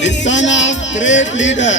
The son of great leader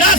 10